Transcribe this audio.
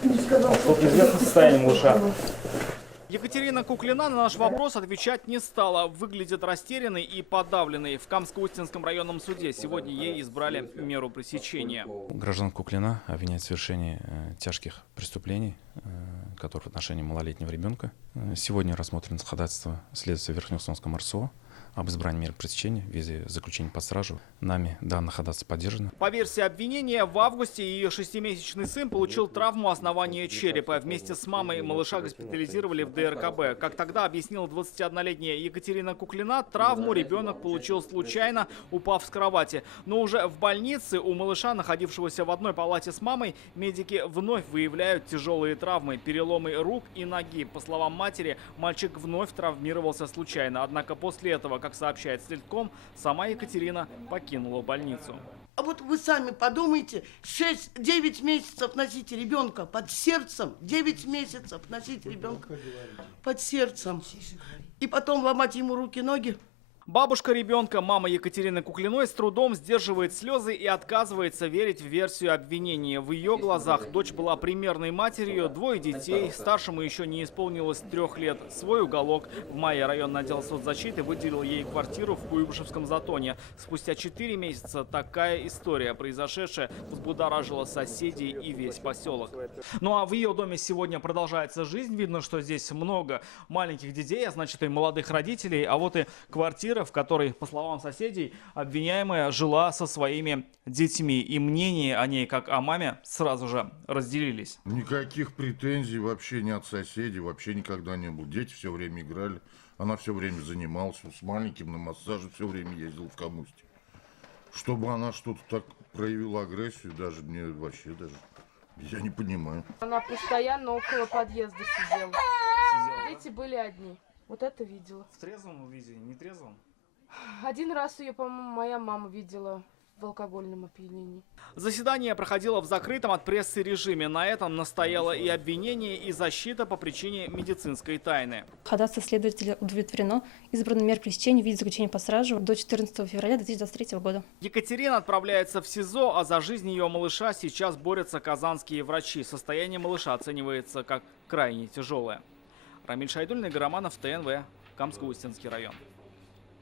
Сколько известно состояние малыша? Екатерина Куклина на наш вопрос отвечать не стала. Выглядит растерянной и подавленной. В Камско-Устинском районном суде сегодня ей избрали меру пресечения. Гражданка Куклина обвиняет в совершении тяжких преступлений, которые в отношении малолетнего ребенка. Сегодня рассмотрено ходатайство следствия Верхнеустинского РСО об избрании меры пресечения в виде заключения под стражу. Нами данное ходатайство поддержано. По версии обвинения, в августе ее 6-месячный сын получил травму основания черепа. Вместе с мамой малыша госпитализировали в ДРКБ. Как тогда объяснила 21-летняя Екатерина Куклина, травму ребенок получил случайно, упав с кровати. Но уже в больнице у малыша, находившегося в одной палате с мамой, медики вновь выявляют тяжелые травмы, переломы рук и ноги. По словам матери, мальчик вновь травмировался случайно. Однако после этого, как сообщает Следком, сама Екатерина покинула больницу. А вот вы сами подумайте, 6-9 месяцев носить ребенка под сердцем, 9 месяцев носить ребенка под сердцем, и потом ломать ему руки-ноги. Бабушка ребенка, мама Екатерины Куклиной, с трудом сдерживает слезы и отказывается верить в версию обвинения. В ее глазах дочь была примерной матерью, 2 детей, старшему еще не исполнилось 3 лет. Свой уголок. В мае районный отдел соцзащиты выделил ей квартиру в Куйбышевском затоне. Спустя 4 месяца такая история, произошедшая, взбудоражила соседей и весь поселок. Ну а в ее доме сегодня продолжается жизнь. Видно, что здесь много маленьких детей, а значит и молодых родителей. А вот и квартира, в которой, по словам соседей, обвиняемая жила со своими детьми. И мнения о ней, как о маме, сразу же разделились. Никаких претензий вообще ни от соседей, вообще никогда не было. Дети все время играли, она все время занималась, с маленьким на массаже все время ездила в Камусте. Чтобы она что-то так проявила агрессию, даже мне вообще даже, я не понимаю. Она постоянно около подъезда сидела. Дети были одни. Вот это видела. В трезвом виде, не трезвом? Один раз ее, по-моему, моя мама видела в алкогольном опьянении. Заседание проходило в закрытом от прессы режиме. На этом настояло и обвинение, и защита по причине медицинской тайны. Ходатайство следователя удовлетворено. Избрана мера пресечения в виде заключения под стражу до 14 февраля 2023 года. Екатерина отправляется в СИЗО, а за жизнь ее малыша сейчас борются казанские врачи. Состояние малыша оценивается как крайне тяжелое. Рамиль Шайдуллин, Игорь Романов, ТНВ, Камско-Устинский район.